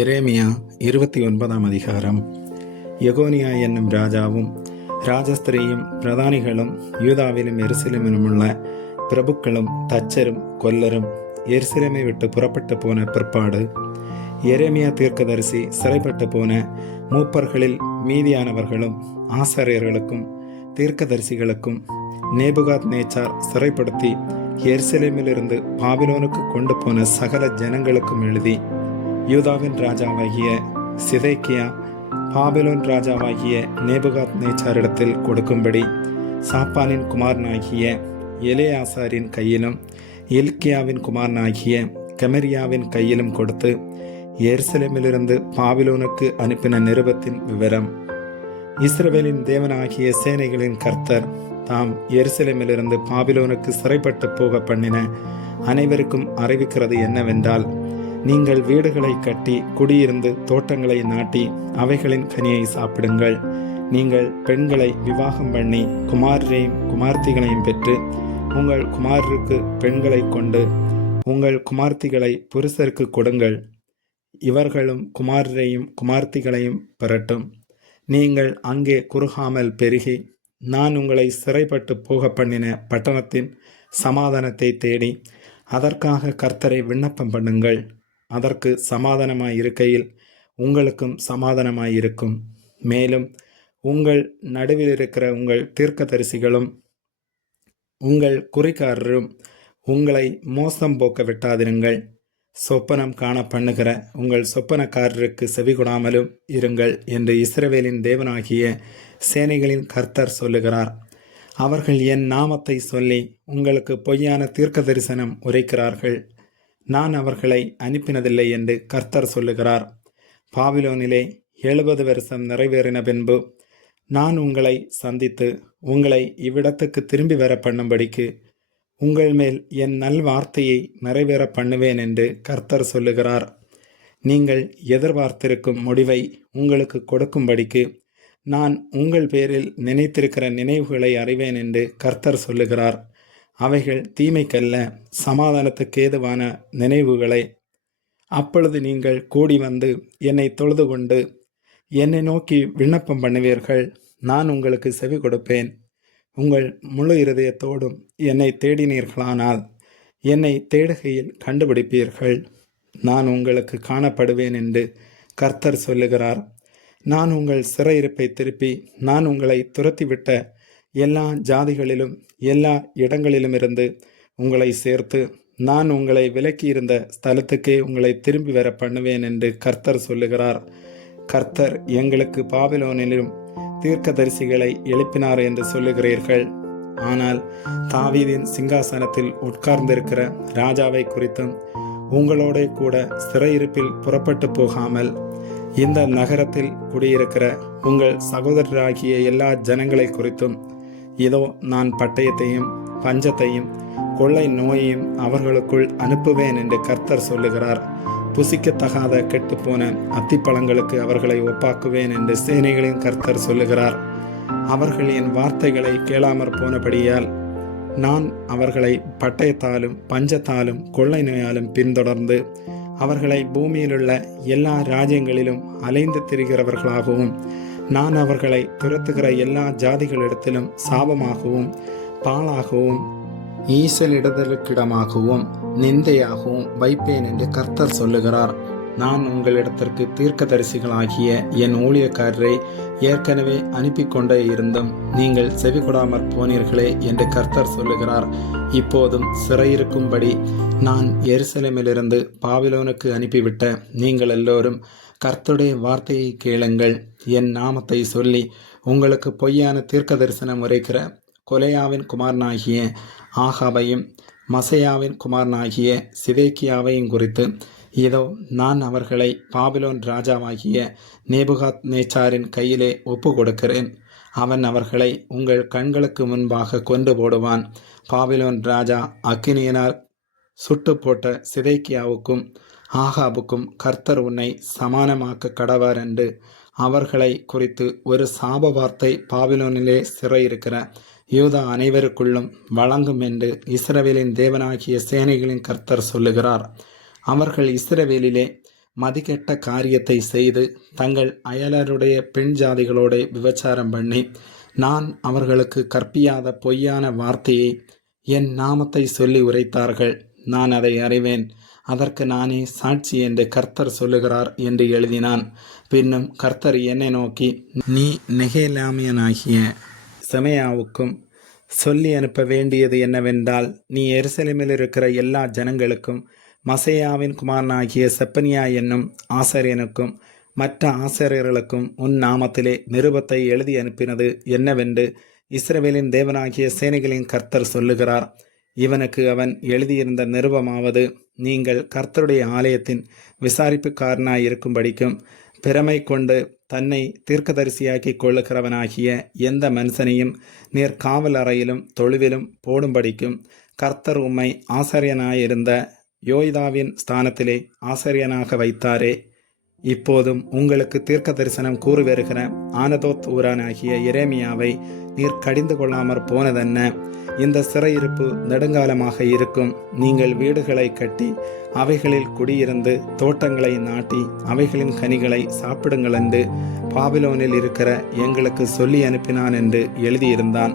எரேமியா 29ஆம் அதிகாரம். எகோனியா என்னும் ராஜாவும் ராஜஸ்திரியும் பிரதானிகளும் யூதாவிலும் எருசலேமிலுமுள்ள பிரபுக்களும் தச்சரும் கொல்லரும் எருசலேமை விட்டு புறப்பட்டு போன பிற்பாடு எரேமியா தீர்க்கதரிசி சிறைப்பட்டு போன மூப்பர்களில் மீதியானவர்களும் ஆசாரியர்களுக்கும் தீர்க்கதரிசிகளுக்கும் நேபுகாத் நேச்சார் சிறைப்படுத்தி எருசலேமிலிருந்து பாபிலோனுக்கு கொண்டு போன சகல ஜனங்களுக்கும் எழுதி, யூதாவின் ராஜாவாகிய சிதேக்கியா பாபிலோன் ராஜாவாகிய நேபுகாத் நேச்சாரிடத்தில் கொடுக்கும்படி சாப்பானின் குமாரனாகிய எலேயாசாரின் கையிலும் இல்கியாவின் குமாரனாகிய கெமரியாவின் கையிலும் கொடுத்து, எருசலேமிலிருந்து பாபிலோனுக்கு அனுப்பின நிருபத்தின் விவரம். இஸ்ரவேலின் தேவனாகிய சேனைகளின் கர்த்தர் தாம் எருசலேமிலிருந்து பாபிலோனுக்கு சிறைப்பட்டு போக பண்ணின அனைவருக்கும் அறிவிக்கிறது என்னவென்றால், நீங்கள் வீடுகளை கட்டி குடியிருந்து தோட்டங்களை நாட்டி அவைகளின் கனியை சாப்பிடுங்கள். நீங்கள் பெண்களை விவாகம் பண்ணி குமாரரையும் குமார்த்திகளையும் பெற்று உங்கள் குமாரருக்கு பெண்களை கொண்டு உங்கள் குமார்த்திகளை புருஷருக்கு கொடுங்கள். இவர்களும் குமாரரையும் குமார்த்திகளையும் பெறட்டும். நீங்கள் அங்கே குறுகாமல் பெருகி நான் உங்களை சிறைப்பட்டு போக பண்ணின பட்டணத்தின் சமாதானத்தை தேடி அதற்காக கர்த்தரை விண்ணப்பம் பண்ணுங்கள். அதற்கு சமாதானமாயிருக்கையில் உங்களுக்கும் சமாதானமாயிருக்கும். மேலும் உங்கள் நடுவில் இருக்கிற உங்கள் தீர்க்கதரிசிகளும் உங்கள் குறிக்காரரும் உங்களை மோசம் போக்க விட்டாதிருங்கள். சொப்பனம் காண பண்ணுகிற உங்கள் சொப்பனக்காரருக்கு செவிகொடாமலும் இருங்கள் என்று இஸ்ரவேலின் தேவனாகிய சேனைகளின் கர்த்தர் சொல்லுகிறார். அவர்கள் என் நாமத்தை சொல்லி உங்களுக்கு பொய்யான தீர்க்க தரிசனம் உரைக்கிறார்கள். நான் அவர்களை அனுப்பினதில்லை என்று கர்த்தர் சொல்லுகிறார். பாபிலோனிலே 70 வருஷம் நிறைவேறின பின்பு நான் உங்களை சந்தித்து உங்களை இவ்விடத்துக்கு திரும்பி வர பண்ணும்படிக்கு உங்கள் மேல் என் நல்வார்த்தையை நிறைவேற பண்ணுவேன் என்று கர்த்தர் சொல்லுகிறார். நீங்கள் எதிர்பார்த்திருக்கும் முடிவை உங்களுக்கு கொடுக்கும்படிக்கு நான் உங்கள் பேரில் நினைத்திருக்கிற நினைவுகளை அறிவேன் என்று கர்த்தர் சொல்லுகிறார். அவைகள் தீமைக்கல்ல, சமாதானத்துக்கு ஏதுவான நினைவுகளை. அப்பொழுது நீங்கள் கூடி வந்து என்னை தொழுது கொண்டு என்னை நோக்கி விண்ணப்பம் பண்ணுவீர்கள். நான் உங்களுக்கு செவி கொடுப்பேன். உங்கள் முழு இருதயத்தோடும் என்னை தேடினீர்களானால் என்னை தேடுகையில் கண்டுபிடிப்பீர்கள். நான் உங்களுக்கு காணப்படுவேன் என்று கர்த்தர் சொல்லுகிறார். நான் உங்கள் சிறையிருப்பை திருப்பி நான் உங்களை துரத்திவிட்ட எல்லா ஜாதிகளிலும் எல்லா இடங்களிலுமிருந்து உங்களை சேர்த்து நான் உங்களை விலக்கியிருந்த ஸ்தலத்துக்கே உங்களை திரும்பி வர பண்ணுவேன் என்று கர்த்தர் சொல்லுகிறார். கர்த்தர் எங்களுக்கு பாபிலோனிலும் தீர்க்கதரிசிகளை எழுப்பினார் என்று சொல்லுகிறீர்கள். ஆனால் தாவீதின் சிங்காசனத்தில் உட்கார்ந்திருக்கிற ராஜாவை குறித்தும் உங்களோட கூட சிறையிருப்பில் புறப்பட்டு போகாமல் இந்த நகரத்தில் குடியிருக்கிற உங்கள் சகோதரராகிய எல்லா ஜனங்களை குறித்தும் இதோ நான் பட்டயத்தையும் பஞ்சத்தையும் கொள்ளை நோயையும் அவர்களுக்குள் அனுப்புவேன் என்று கர்த்தர் சொல்லுகிறார். புசிக்கத்தகாத கெட்டுப்போன அத்திப்பழங்களுக்கு அவர்களை ஒப்பாக்குவேன் என்று சேனைகளின் கர்த்தர் சொல்லுகிறார். அவர்கள் என் வார்த்தைகளை கேளாமற் போனபடியால் நான் அவர்களை பட்டயத்தாலும் பஞ்சத்தாலும் கொள்ளை நோயாலும் பின்தொடர்ந்து அவர்களை பூமியிலுள்ள எல்லா ராஜ்யங்களிலும் அலைந்து திரிகிறவர்களாகவும் நான் அவர்களை துரத்துகிற எல்லா ஜாதிகளிடத்திலும் சாபமாகவும் பாழாகவும் ஈசலிடுதலுக்கிடமாகவும் நிந்தையாகவும் வைப்பேன் என்று கர்த்தர் சொல்லுகிறார். நான் உங்களிடத்திற்கு தீர்க்கதரிசிகளாகிய என் ஊழியக்காரரை ஏற்கனவே அனுப்பி கொண்டே இருந்தும் நீங்கள் செவிகொடாமற் போனீர்களே என்று கர்த்தர் சொல்லுகிறார். இப்போதும் சிறையிருக்கும்படி நான் எருசலேமிலிருந்து பாபிலோனுக்கு அனுப்பிவிட்ட நீங்கள் எல்லோரும் கர்த்தருடைய வார்த்தையை கேளுங்கள். என் நாமத்தை சொல்லி உங்களுக்கு பொய்யான தீர்க்க தரிசனம் உரைக்கிற கொலேயாவின் குமாரனாகிய ஆகாபையும் மசையாவின் குமாரனாகிய சிதேக்கியாவையும் குறித்து, இதோ நான் அவர்களை பாபிலோன் ராஜாவாகிய நேபுகாத் நேச்சாரின் கையிலே ஒப்பு கொடுக்கிறேன். அவன் அவர்களை உங்கள் கண்களுக்கு முன்பாக கொண்டு போடுவான். பாபிலோன் ராஜா அக்கினியினால் சுட்டு போட்ட சிதேக்கியாவுக்கும் ஆகாபுக்கும் கர்த்தர் உன்னை சமானமாக்க கடவார் என்று அவர்களை குறித்து ஒரு சாப வார்த்தை பாபிலோனிலே சிறையிருக்கிற யூதா அனைவருக்குள்ளும் வழங்கும் என்று இஸ்ரவேலின் தேவனாகிய சேனைகளின் கர்த்தர் சொல்லுகிறார். அவர்கள் இஸ்ரவேலிலே மதிகெட்ட காரியத்தை செய்து தங்கள் அயலருடைய பெண் ஜாதிகளோட விபச்சாரம் பண்ணி நான் அவர்களுக்கு கற்பியாத பொய்யான வார்த்தையை என் நாமத்தை சொல்லி உரைத்தார்கள். நான் அதை அறிவேன். அதற்கு நானே சாட்சி என்று கர்த்தர் சொல்லுகிறார் என்று எழுதினான். பின்னும் கர்த்தர் என்னை நோக்கி, நீ நெகேலாமியனாகிய செமையாவுக்கும் சொல்லி அனுப்ப வேண்டியது என்னவென்றால், நீ எருசலேமில் இருக்கிற எல்லா ஜனங்களுக்கும் மசேயாவின் குமாரனாகிய செப்பனியா என்னும் ஆசாரியனுக்கும் மற்ற ஆசாரியர்களுக்கும் உன் நாமத்திலே நிருபத்தை எழுதி அனுப்பினது என்னவென்று இஸ்ரவேலின் தேவனாகிய சேனைகளின் கர்த்தர் சொல்லுகிறார். இவனுக்கு அவன் எழுதியிருந்த நிருபமாவது, நீங்கள் கர்த்தருடைய ஆலயத்தின் விசாரிப்புக்காரனாய் இருக்கும்படிக்கும் பிரமை கொண்டு தன்னை தீர்க்கதரிசியாக்கி கொள்ளுகிறவனாகிய எந்த மனுஷனையும் நீர் காவல் அறையிலும் தொழுவிலும் போடும்படிக்கும் கர்த்தர் உம்மை ஆசாரியனாயிருந்த யோய்தாவின் ஸ்தானத்திலே ஆசாரியனாக வைத்தாரே. இப்போதும் உங்களுக்கு தீர்க்க தரிசனம் கூறி வருகிற ஆனதோத் ஊரானாகிய எரேமியாவை நீர் கடிந்து கொள்ளாமற் போனதென்ன? இந்த சிறையிருப்பு நெடுங்காலமாக இருக்கும். நீங்கள் வீடுகளை கட்டி அவைகளில் குடியிருந்து தோட்டங்களை நாட்டி அவைகளின் கனிகளை சாப்பிடுங்கள் என்று பாபிலோனில் இருக்கிற எங்களுக்கு சொல்லி அனுப்பினான் என்று எழுதியிருந்தான்.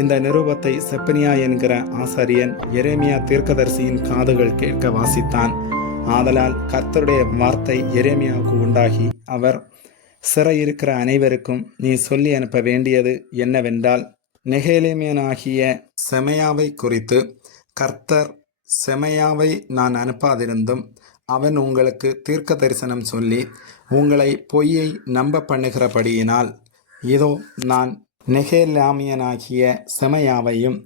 இந்த நிருபத்தை செப்பனியா என்கிற ஆசாரியன் எரேமியா தீர்க்கதரிசியின் காதுகள் கேட்க வாசித்தான். ஆதலால் கர்த்தருடைய வார்த்தை எரேமியாவுக்கு உண்டாகி, அவர் சிறையிருக்கிற அனைவருக்கும் நீ சொல்லி அனுப்ப வேண்டியது என்னவென்றால், நெகேலேமியனாகிய செமையாவை குறித்து, கர்த்தர் செமையாவை நான் அனுப்பாதிருந்தும் அவன் உங்களுக்கு தீர்க்க தரிசனம் சொல்லி உங்களை பொய்யை நம்ப பண்ணுகிறபடியினால், இதோ நான் நெகேலாமியனாகிய செமையாவையும்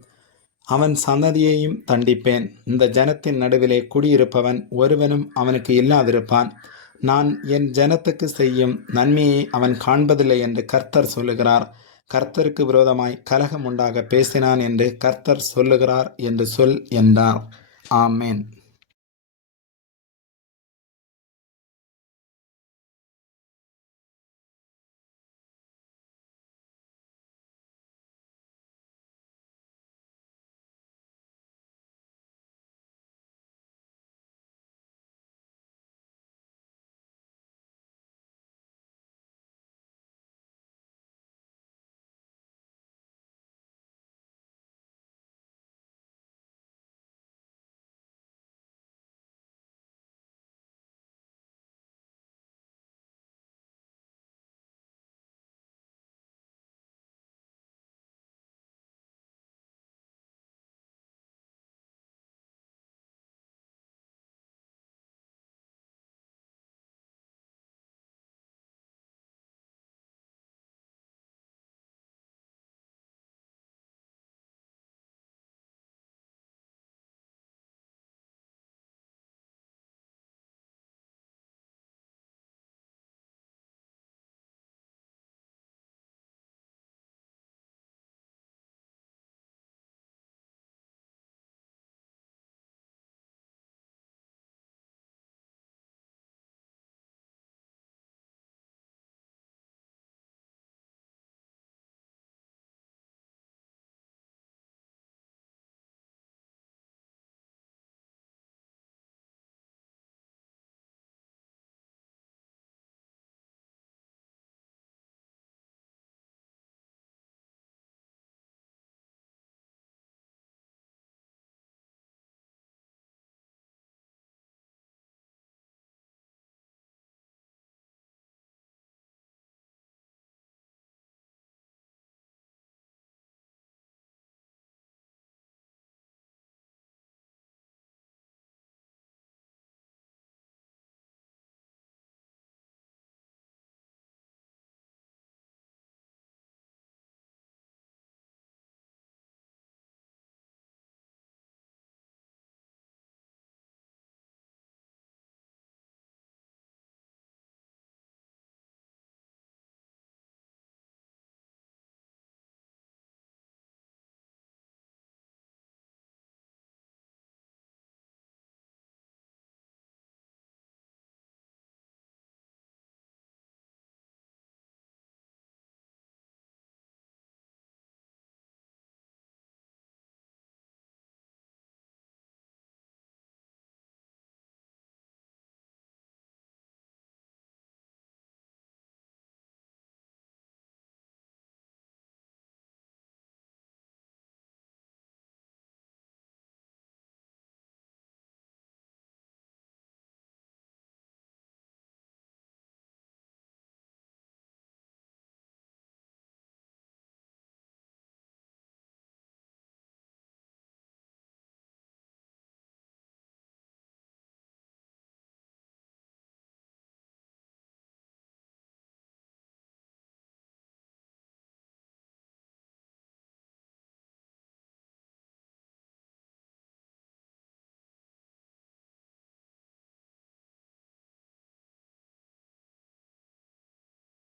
அவன் சந்ததியையும் தண்டிப்பேன். இந்த ஜனத்தின் நடுவிலே குடியிருப்பவன் ஒருவனும் அவனுக்கு இல்லாதிருப்பான். நான் என் ஜனத்துக்கு செய்யும் நன்மையை அவன் காண்பதில்லை என்று கர்த்தர் சொல்லுகிறார். கர்த்தருக்கு விரோதமாய் கலகம் உண்டாக பேசினான் என்று கர்த்தர் சொல்லுகிறார் என்று சொல் என்றார். ஆமேன்.